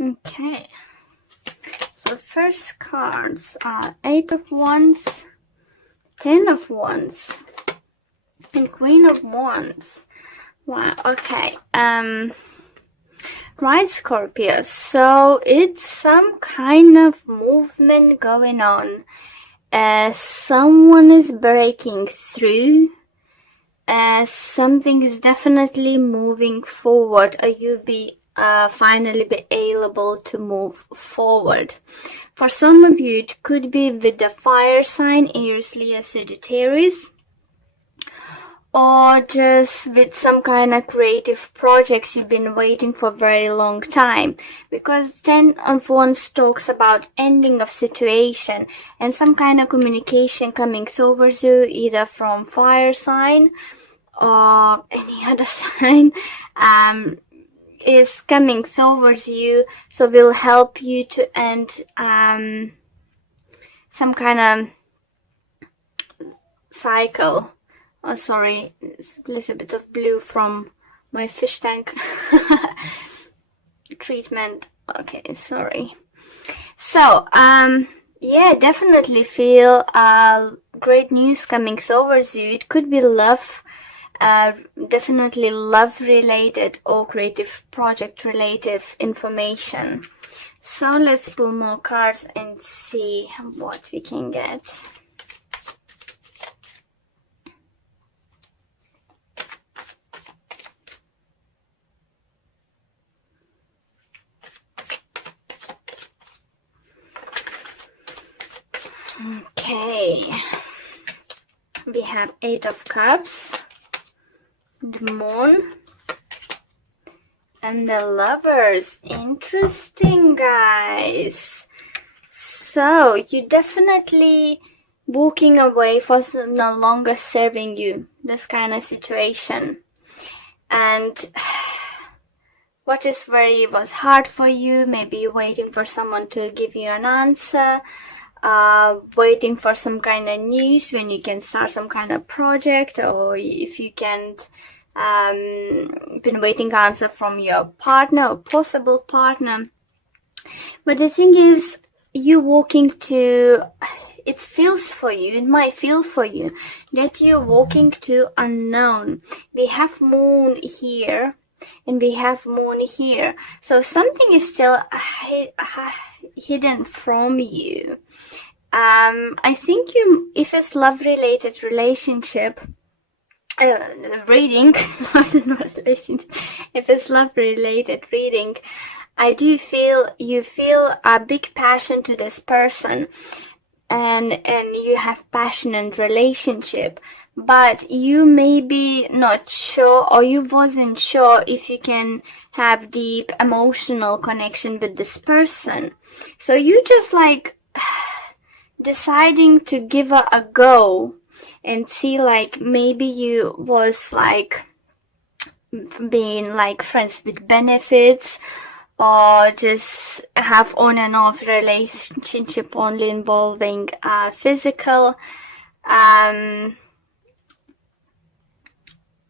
Okay. So first cards are 8 of Wands, 10 of Wands, and Queen of Wands. Wow, okay. Right, Scorpio. So it's some kind of movement going on. Someone is breaking through. Something is definitely moving forward, or you be finally be able to move forward. For some of you, it could be with the fire sign, Aries, Leo, Sagittarius, or just with some kind of creative projects you've been waiting for a very long time, because 10 of Wands talks about ending of situation and some kind of communication coming towards you, either from fire sign or any other sign, is coming towards you, so will help you to end some kind of cycle. Oh, sorry, it's a little bit of blue from my fish tank treatment. Okay, sorry. So, yeah, definitely feel great news coming towards you. It could be love, definitely love related or creative project related information. So let's pull more cards and see what we can get. Okay, we have 8 of Cups, the Moon, and the Lovers. Interesting, guys. So you definitely walking away for no longer serving you, this kind of situation, and what is was hard for you, maybe waiting for someone to give you an answer, waiting for some kind of news when you can start some kind of project, or if you can't, been waiting answer from your partner or possible partner. But the thing is, you walking to, it feels for you, it might feel for you that you're walking to unknown. We have Moon here and we have Moon here, so something is still hidden from you. I think you, if it's love related relationship, reading, not relationship, if it's love related reading, I do feel you feel a big passion to this person, and you have passionate relationship, but you may be not sure, or you wasn't sure if you can have deep emotional connection with this person. So you just like deciding to give it a go and see, like maybe you was like being like friends with benefits, or just have on and off relationship only involving physical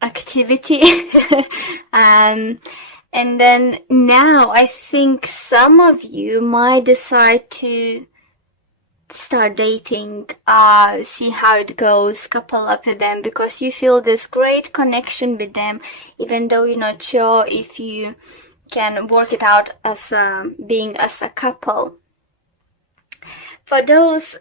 activity. And then now I think some of you might decide to start dating, see how it goes, couple up with them, because you feel this great connection with them, even though you're not sure if you can work it out as being as a couple. For those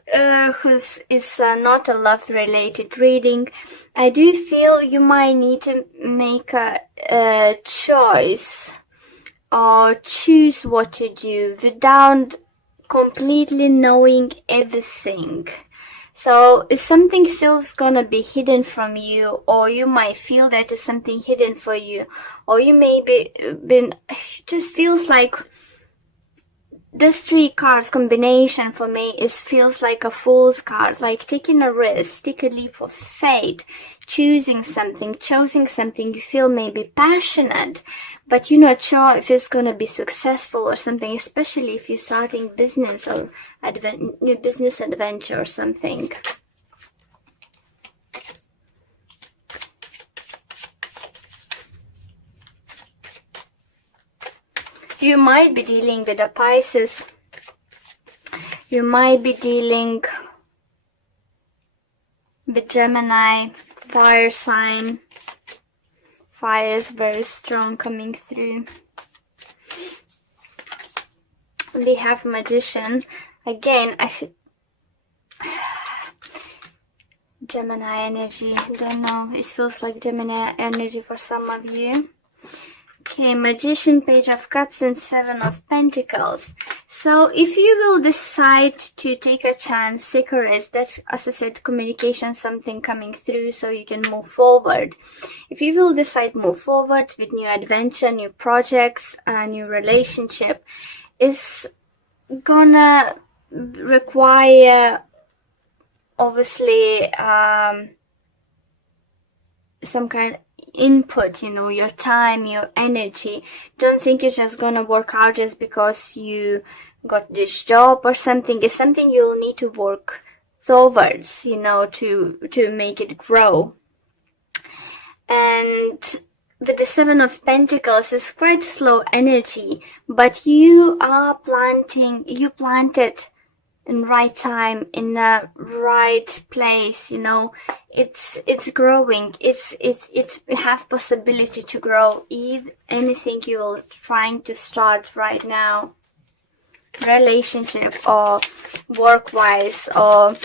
whose is not a love related reading, I do feel you might need to make a choice or choose what to do without completely knowing everything. So if something still is gonna be hidden from you, or you might feel that there's something hidden for you, or you may be just feels like this 3 cards combination for me is feels like a fool's card, like taking a risk, take a leap of faith, choosing something you feel maybe passionate, but you're not sure if it's going to be successful or something, especially if you're starting business or new business adventure or something. You might be dealing with a Pisces. You might be dealing with Gemini, fire sign. Fire is very strong coming through. We have Magician. Again, Gemini energy. I don't know. It feels like Gemini energy for some of you. Okay, Magician, Page of Cups, and Seven of Pentacles. So if you will decide to take a chance, take a risk, that's, as I said, communication, something coming through so you can move forward. If you will decide move forward with new adventure, new projects, a new relationship, it's gonna require, obviously, some kind of input, you know, your time, your energy. Don't think it's just gonna work out just because you got this job or something. It's something you'll need to work towards, you know, to make it grow. And with the Seven of Pentacles, it's quite slow energy, but you planted in right time, in the right place, you know. It's growing. It have possibility to grow. Anything you're trying to start right now, relationship or work-wise, or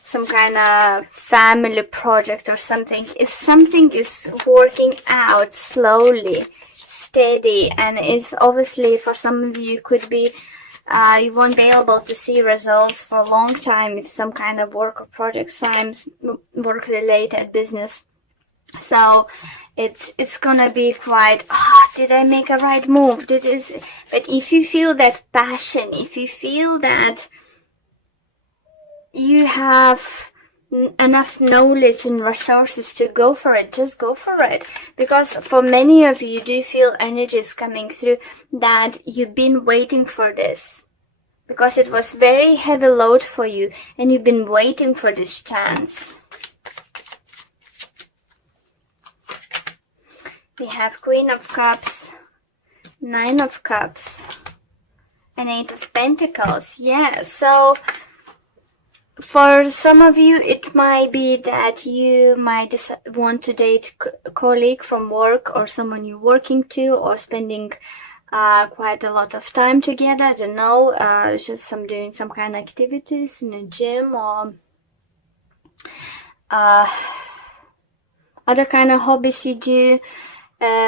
some kind of family project or something, is working out slowly, steady, and it's obviously for some of you could be you won't be able to see results for a long time if some kind of work or project signs, work related business. So it's gonna be quite, did I make a right move? But if you feel that passion, if you feel that you have enough knowledge and resources to go for it, just go for it. Because for many of you, do feel energies coming through that you've been waiting for this, because it was very heavy load for you and you've been waiting for this chance. We have Queen of Cups, Nine of Cups, and Eight of Pentacles. Yeah, so for some of you, it might be that you might want to date a colleague from work, or someone you're working to, or spending quite a lot of time together. I don't know, just doing some kind of activities in a gym, or other kind of hobbies you do,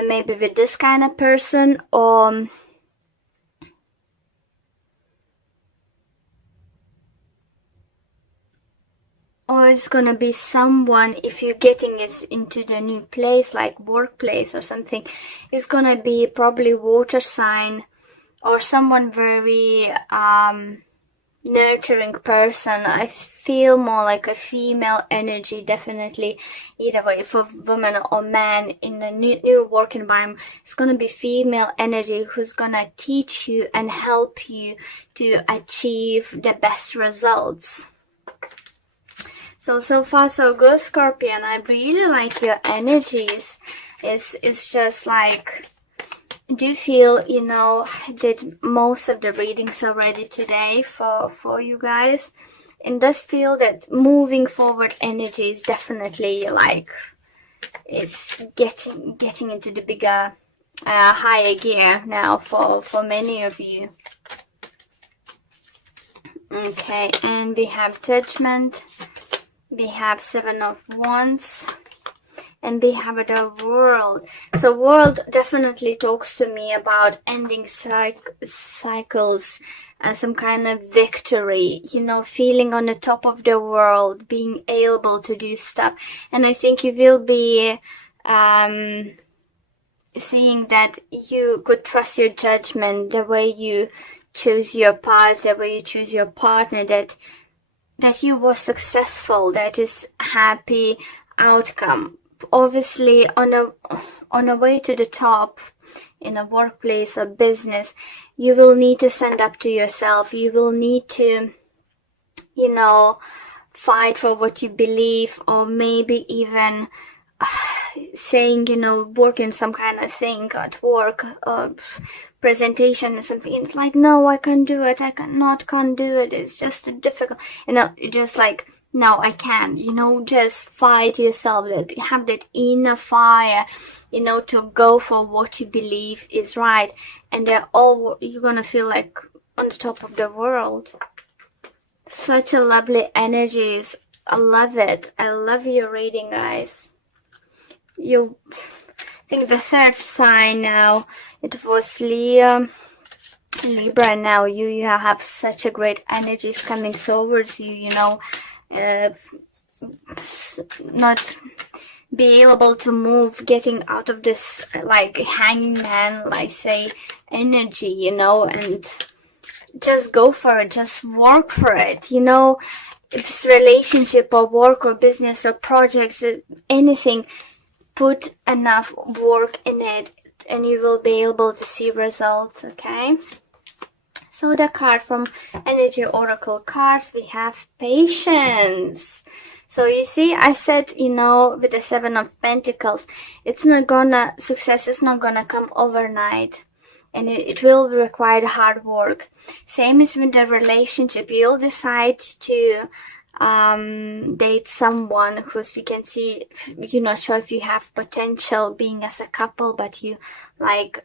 maybe with this kind of person, or it's gonna be someone, if you're getting it into the new place, like workplace or something, it's gonna be probably water sign, or someone very nurturing person. I feel more like a female energy, definitely, either way, for woman or man in the new work environment. It's gonna be female energy who's gonna teach you and help you to achieve the best results. So far so good, Scorpion. I really like your energies. It's just like, do you feel, you know, I did most of the readings already today for you guys, and does feel that moving forward energy is definitely like, it's getting into the bigger higher gear now for many of you. Okay, and we have Judgment. We have Seven of Wands, and we have the World. So World definitely talks to me about ending cycles, some kind of victory, you know, feeling on the top of the world, being able to do stuff. And I think you will be seeing that you could trust your judgment, the way you choose your path, the way you choose your partner, that you were successful, that is happy outcome. Obviously on a way to the top in a workplace or business, you will need to stand up to yourself. You will need to, you know, fight for what you believe, or maybe even saying, you know, working some kind of thing at work, presentation or something, and it's like, no, I can't do it, can't do it, it's just too difficult, just like, no, I can, just fight yourself, that have that inner fire, to go for what you believe is right, and you're gonna feel like on the top of the world. Such a lovely energies. I love it. I love your reading, guys. I think the third sign now, it was Leo, Libra. Now you have such a great energies coming towards you, not be able to move, getting out of this like hangman, like say, energy, and just go for it, just work for it, if it's relationship or work or business or projects, anything, put enough work in it and you will be able to see results. Okay, so the card from Energy Oracle cards, we have patience. So you see, I said, with the Seven of Pentacles, success is not gonna come overnight, and it will require hard work. Same as with the relationship. You'll decide to date someone who's, you can see, you're not sure if you have potential being as a couple, but you like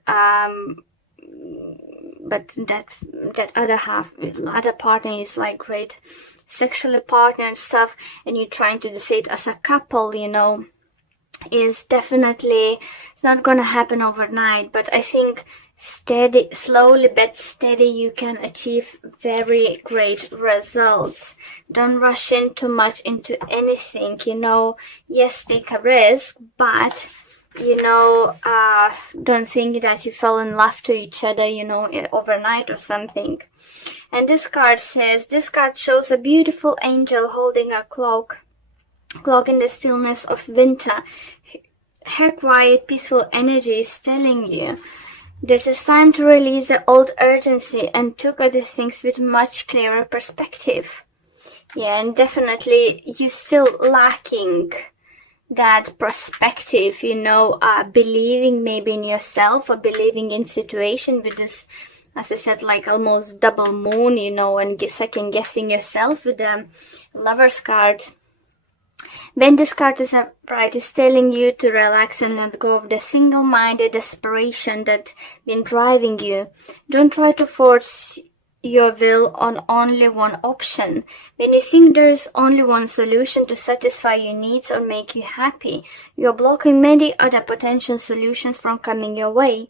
but that other partner is like great sexually partner and stuff, and you're trying to decide as a couple, is definitely, it's not gonna happen overnight, but I think slowly but steady, you can achieve very great results. Don't rush in too much into anything, yes, take a risk, but don't think that you fell in love to each other, overnight or something. And this card shows a beautiful angel holding a clock in the stillness of winter. Her quiet, peaceful energy is telling you that it's time to release the old urgency and look at the things with much clearer perspective. Yeah, and definitely you're still lacking that perspective, believing maybe in yourself or believing in situation with this, as I said, like almost double moon, and second guessing yourself with the Lover's card. When this card is upright, it's telling you to relax and let go of the single-minded desperation that's been driving you. Don't try to force your will on only one option. When you think there's only one solution to satisfy your needs or make you happy, you're blocking many other potential solutions from coming your way.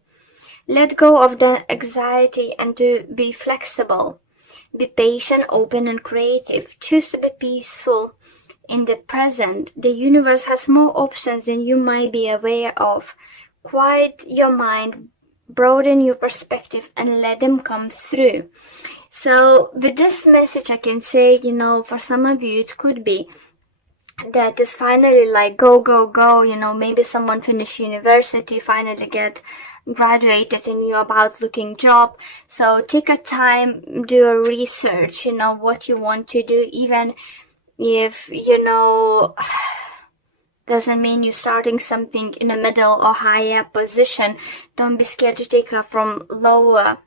Let go of the anxiety and to be flexible. Be patient, open and creative. Choose to be peaceful in the present. The universe has more options than you might be aware of. Quiet your mind, broaden your perspective and let them come through. So with this message, I can say, for some of you, it could be that is finally like go, maybe someone finished university, finally get graduated and you're about looking job. So take a time, do a research, what you want to do, even if, doesn't mean you're starting something in a middle or higher position. Don't be scared to take her from lower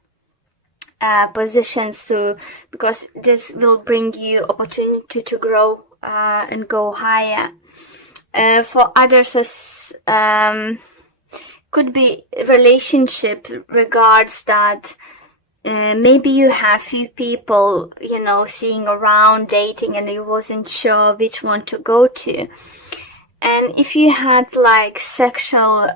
positions because this will bring you opportunity to grow and go higher. For others, could be relationship regards that maybe you have few people, seeing around, dating, and you wasn't sure which one to go to. And if you had like sexual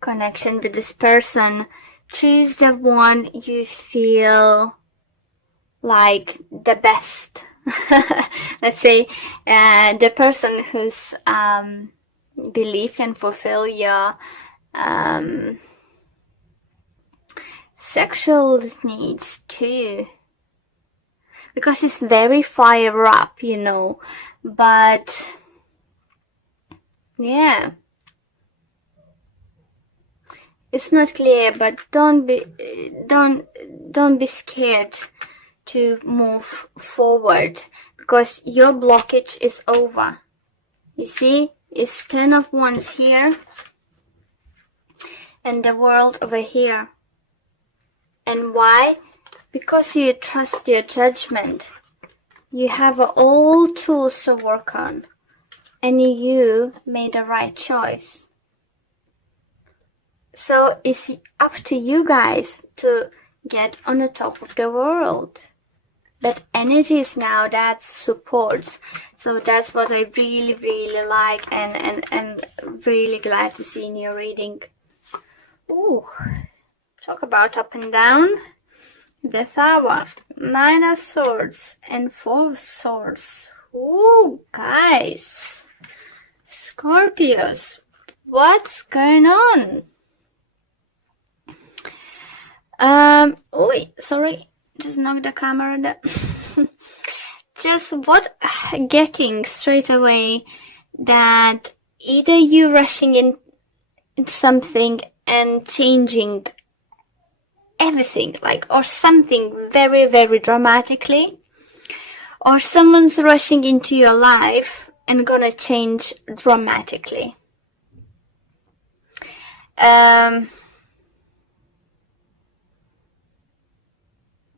connection with this person, choose the one you feel like the best. Let's say the person whose belief can fulfill your sexual needs too, because it's very fire up, but yeah, it's not clear. But don't be scared to move forward, because your blockage is over. You see, it's 10 of Wands here. and the world over here. And why? Because you trust your judgment. You have all tools to work on, and you made the right choice. So it's up to you guys to get on the top of the world. That energy is now that supports. So that's what I really, really like and really glad to see in your reading. Ooh, talk about up and down. The Tower, 9 of Swords and 4 of Swords. Ooh, guys. Scorpios, what's going on? Sorry, just knocked the camera there. Just what getting straight away that either you rushing in something and changing everything, like, or something very, very dramatically, or someone's rushing into your life and gonna change dramatically.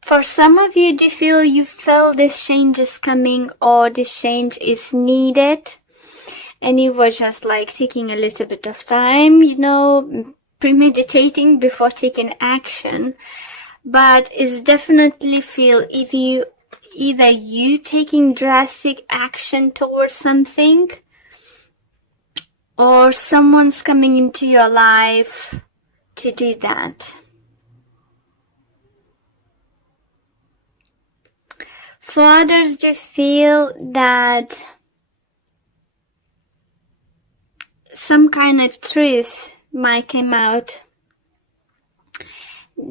For some of you, do you feel this change is coming, or this change is needed, and you were just like taking a little bit of time, you know, premeditating before taking action. But it's definitely feel if you either you taking drastic action towards something, or someone's coming into your life to do that. For others, do feel that some kind of truth might come out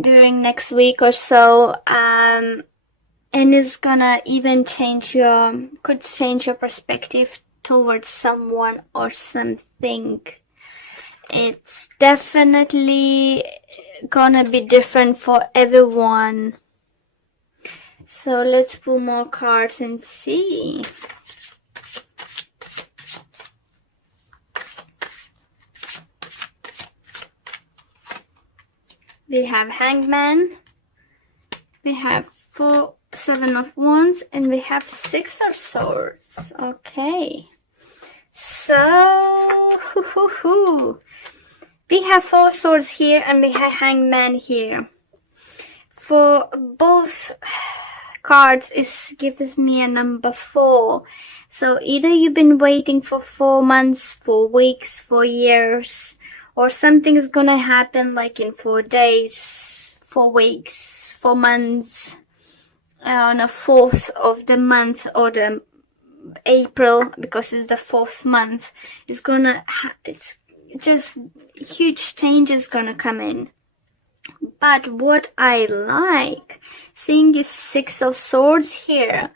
during next week or so, and it's gonna even could change your perspective towards someone or something. It's definitely gonna be different for everyone. So let's pull more cards and see. We have Hangman, we have 7 of Wands, and we have 6 of Swords. Okay, so we have 4 swords here and we have Hangman here. For both cards, it gives me a number 4. So either you've been waiting for 4 months, 4 weeks, 4 years, or something is gonna happen like in 4 days, 4 weeks, 4 months, on the 4th of the month, or the April, because it's the 4th month. It's just huge changes gonna come in. But what I like seeing is 6 of Swords here,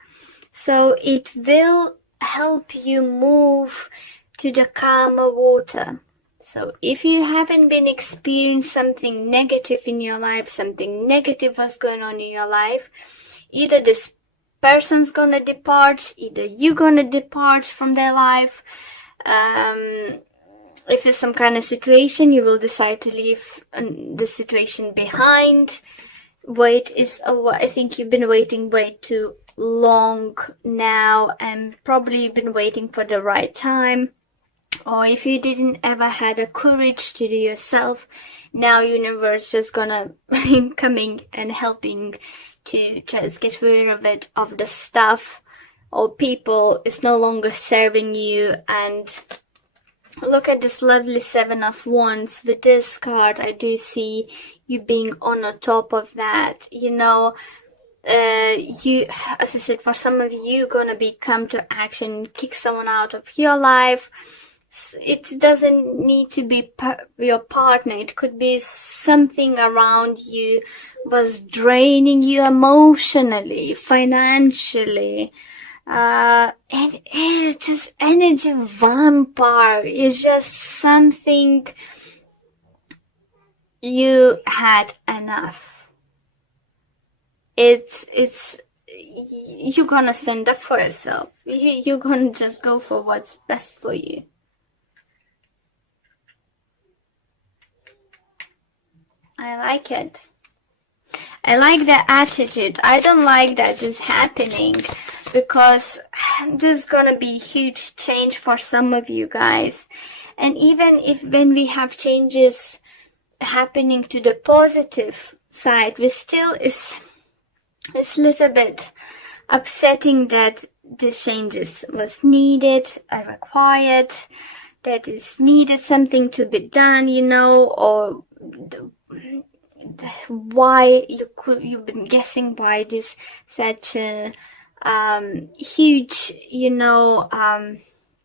so it will help you move to the calmer water. So if you haven't been experiencing something negative in your life, something negative was going on in your life, either this person's gonna depart, either you're gonna depart from their life. If it's some kind of situation, you will decide to leave the situation behind. I think you've been waiting way too long now, and probably been waiting for the right time. Or if you didn't ever had the courage to do yourself, now universe just gonna coming and helping to just get rid of it, of the stuff or people is no longer serving you. And look at this lovely 7 of Wands. With this card, I do see you being on the top of that. You know, you, as I said, for some of you, gonna come to action, kick someone out of your life. It doesn't need to be your partner. It could be something around you was draining you emotionally, financially. And it's just energy vampire. It's just something you had enough. It's you're gonna stand up for yourself. You're gonna just go for what's best for you. I like it. I like the attitude. I don't like that this is happening, because there's gonna be huge change for some of you guys. And even if when we have changes happening to the positive side, we still it's a little bit upsetting that the changes was needed, required, that is needed something to be done, you know, or why you've been guessing why this such a huge, you know,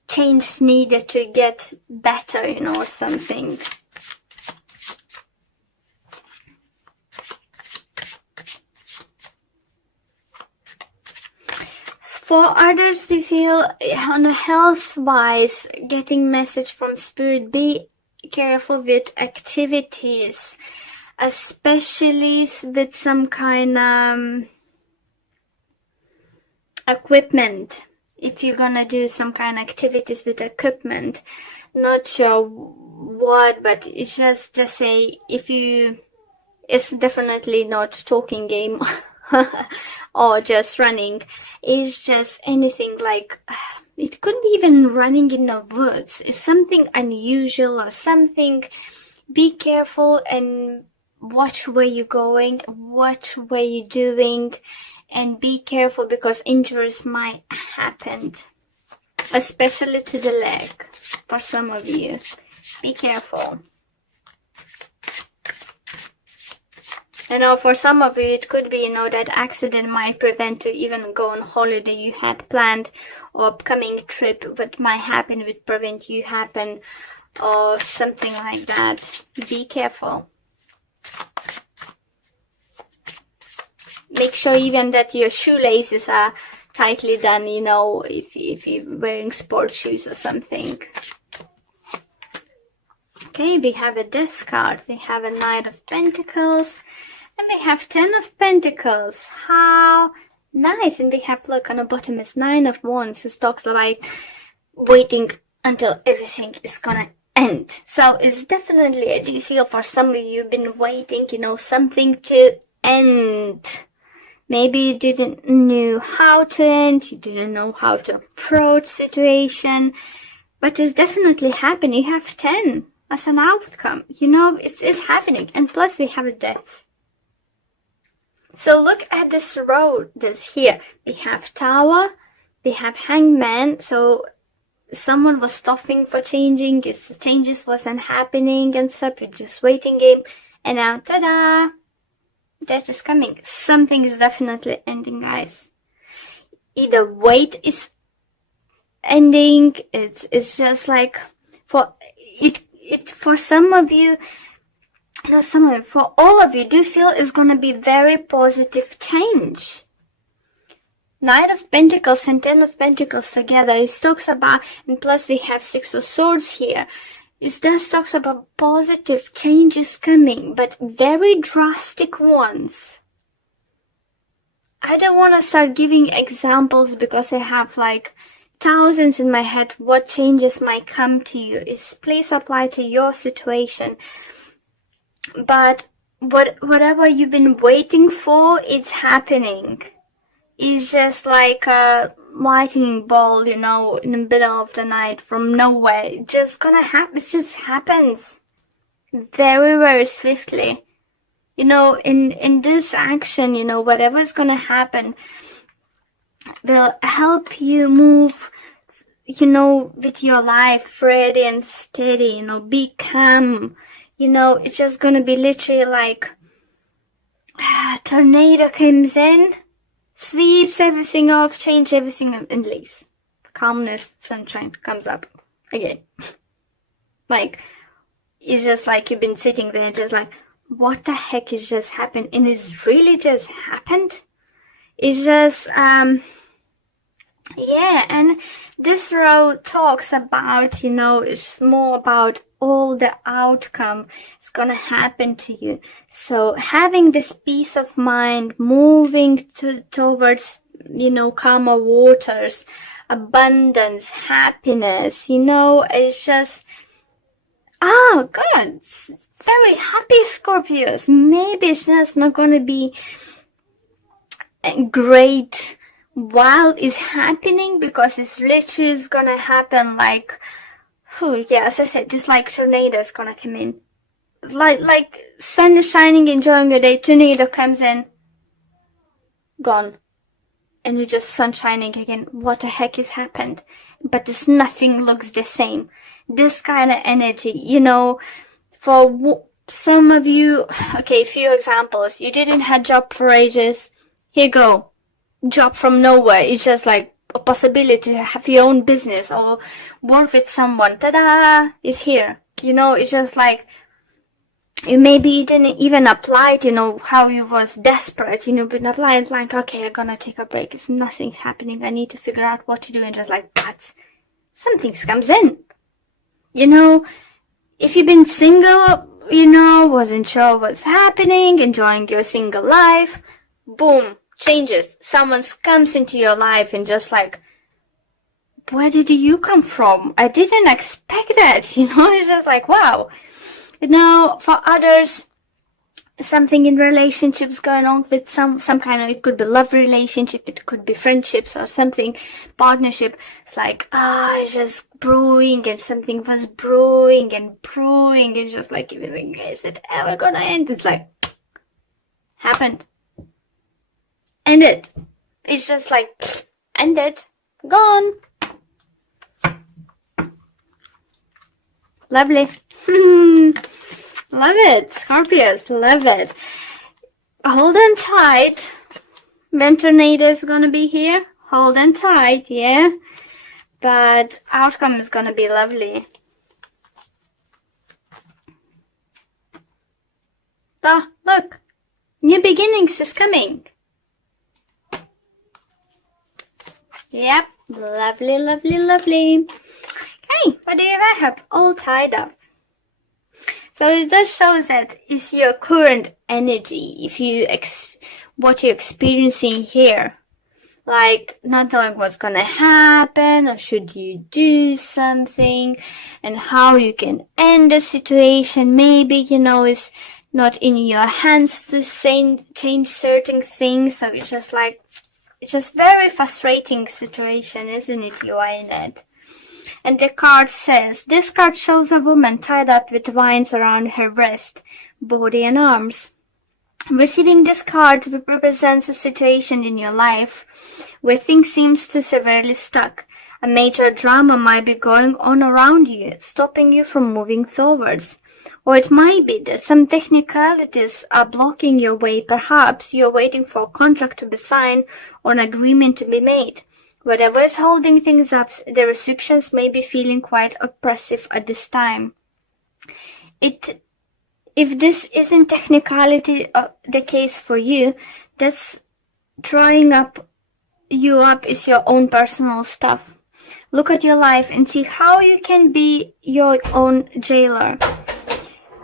change needed to get better, you know, or something. For others, you feel on a health-wise, getting message from spirit, be careful with activities, especially with some kind of equipment. If you're gonna do some kind of activities with equipment, not sure what, but it's just say if you, it's definitely not talking game or just running. It's just anything like, it could be even running in the woods. It's something unusual or something. Be careful and watch where you're going, watch where you're doing, and be careful because injuries might happen, especially to the leg for some of you. Be careful. You know, for some of you, it could be, you know, that accident might prevent you even go on holiday you had planned, or upcoming trip what might happen would prevent you happen, or something like that. Be careful. Make sure even that your shoelaces are tightly done, you know, if you're wearing sports shoes or something. Okay, we have a Death card. We have a Knight of Pentacles. And we have 10 of Pentacles. How nice. And we have, look, on the bottom is 9 of Wands. This talks like waiting until everything is gonna end. So it's definitely, I do feel for some of you, you've been waiting, you know, something to end. Maybe you didn't know how to end. You didn't know how to approach situation. But it's definitely happening. You have 10 as an outcome. You know, it's happening. And plus we have a Death. So look at this road that's here. We have Tower, we have Hangman. So someone was stopping for changing. Its changes wasn't happening and stuff. We're just waiting game. And now, ta-da! Death is coming. Something is definitely ending, guys. Either wait is ending. It's just like for some of you. No, for all of you, do feel it's going to be very positive change. Knight of Pentacles and 10 of Pentacles together, it talks about, and plus we have 6 of Swords here. It does talks about positive changes coming, but very drastic ones. I don't want to start giving examples because I have like thousands in my head what changes might come to you. Please apply to your situation. But whatever you've been waiting for, it's happening. It's just like a lightning ball, you know, in the middle of the night from nowhere. It's just gonna happen. It just happens very, very swiftly. You know, in this action, you know, whatever is gonna happen will help you move, you know, with your life ready and steady, you know, be calm. You know, it's just gonna be literally like a tornado comes in, sweeps everything off, changes everything and leaves. Calmness, sunshine comes up again. Like, it's just like you've been sitting there just like, what the heck is just happened? And it's really just happened. It's just, yeah, and this row talks about, you know, it's more about all the outcome is gonna happen to you. So having this peace of mind, moving towards, you know, calmer waters, abundance, happiness, you know, it's just, oh God, very happy Scorpios. Maybe it's just not going to be great while it's happening, because it's literally going to happen like, yeah, as I said, just like tornadoes going to come in. Like sun is shining, enjoying your day, tornado comes in, gone. And you just sun shining again. What the heck has happened? But this nothing looks the same. This kind of energy, you know, for some of you, okay, few examples. You didn't have job for ages. Here you go. Job from nowhere. It's just like a possibility to have your own business or work with someone. Ta-da! It's here. You know, it's just like, you maybe didn't even apply, you know, how you was desperate, you know, but applying like, okay, I'm gonna take a break. It's nothing's happening. I need to figure out what to do, and just like, but something comes in. You know, if you've been single, you know, wasn't sure what's happening, enjoying your single life, boom, changes. Someone comes into your life and just like, where did you come from? I didn't expect that, you know, it's just like, wow. Now, for others, something in relationships going on with some kind of, it could be love relationship, it could be friendships or something, partnership. It's like, it's just brewing, and something was brewing and just like, is it ever gonna end? It's like, happened. Ended. It's just like, ended. Gone. Lovely. Love it, Scorpios, love it. Hold on tight. When tornado is gonna be here, hold on tight, yeah? But outcome is gonna be lovely. Ah, look, new beginnings is coming. Yep, lovely, lovely, lovely. Okay, what do you have? All tied up. So it just shows that it's your current energy. If you what you're experiencing here, like not knowing what's gonna happen, or should you do something, and how you can end the situation. Maybe, you know, it's not in your hands to change certain things. So it's just like, it's just very frustrating situation, isn't it? You are in it. And the card says, this card shows a woman tied up with vines around her wrist, body and arms. Receiving this card represents a situation in your life where things seems to severely stuck. A major drama might be going on around you, stopping you from moving forwards. Or it might be that some technicalities are blocking your way. Perhaps you're waiting for a contract to be signed or an agreement to be made. Whatever is holding things up, the restrictions may be feeling quite oppressive at this time. If this isn't technicality the case for you, that's drying you up is your own personal stuff. Look at your life and see how you can be your own jailer.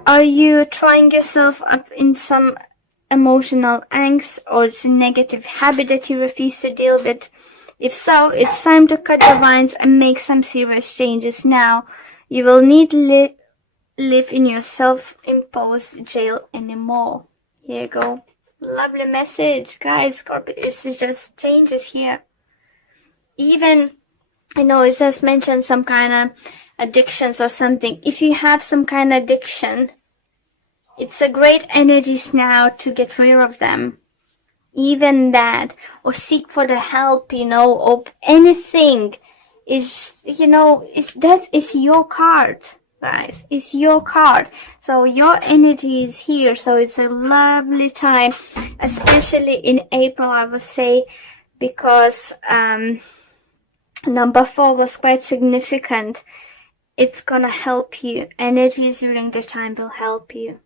Are you trying yourself up in some emotional angst, or it's a negative habit that you refuse to deal with? If so, it's time to cut the vines and make some serious changes now. You will need live in your self-imposed jail anymore. Here you go. Lovely message, guys. Scorpio, it's just changes here. Even, I know it says mention some kind of addictions or something. If you have some kind of addiction, it's a great energies now to get rid of them. Even that, or seek for the help, you know, or anything is, you know, that is your card, guys. It's your card. So your energy is here. So it's a lovely time, especially in April, I would say, because number 4 was quite significant. It's gonna help you. Energies during the time will help you.